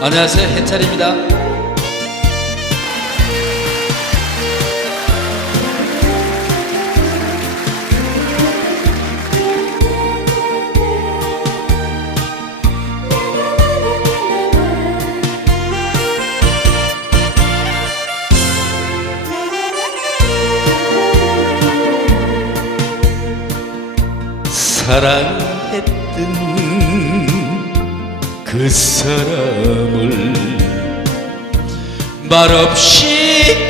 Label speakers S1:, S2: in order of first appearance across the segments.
S1: 안녕하세요. 해찬입니다. 사랑했던 그 사람을 말없이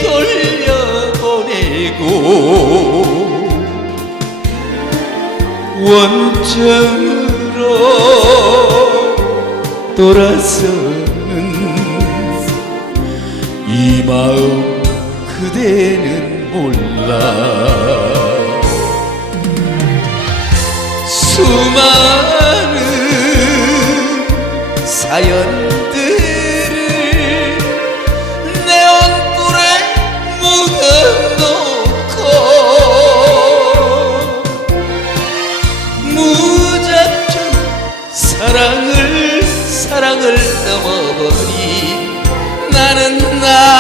S1: 돌려보내고 원정으로 돌아서는 이 마음 그대는 몰라. 수많은 사연들을 내 얼굴에 묻어놓고 무작정 사랑을 사랑을 넘어버린 나는 나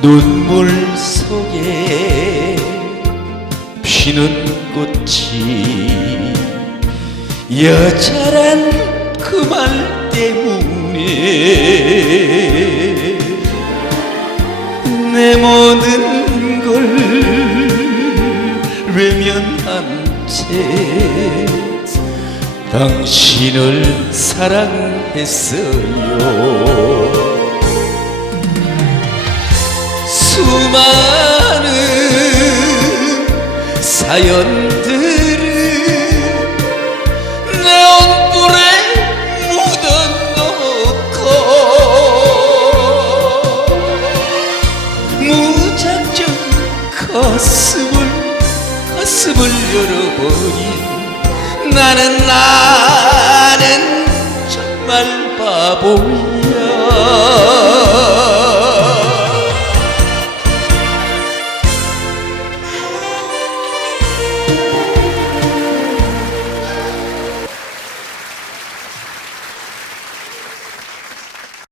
S1: 눈물 속에 피는 꽃이 여자란 그 말 때문에 내 모든 걸 외면한 채 당신을 사랑했어요 수많은 사연들을 내 얼굴에 묻어놓고 무작정 가슴을 가슴을 열어버린 나는 나는 정말 바보야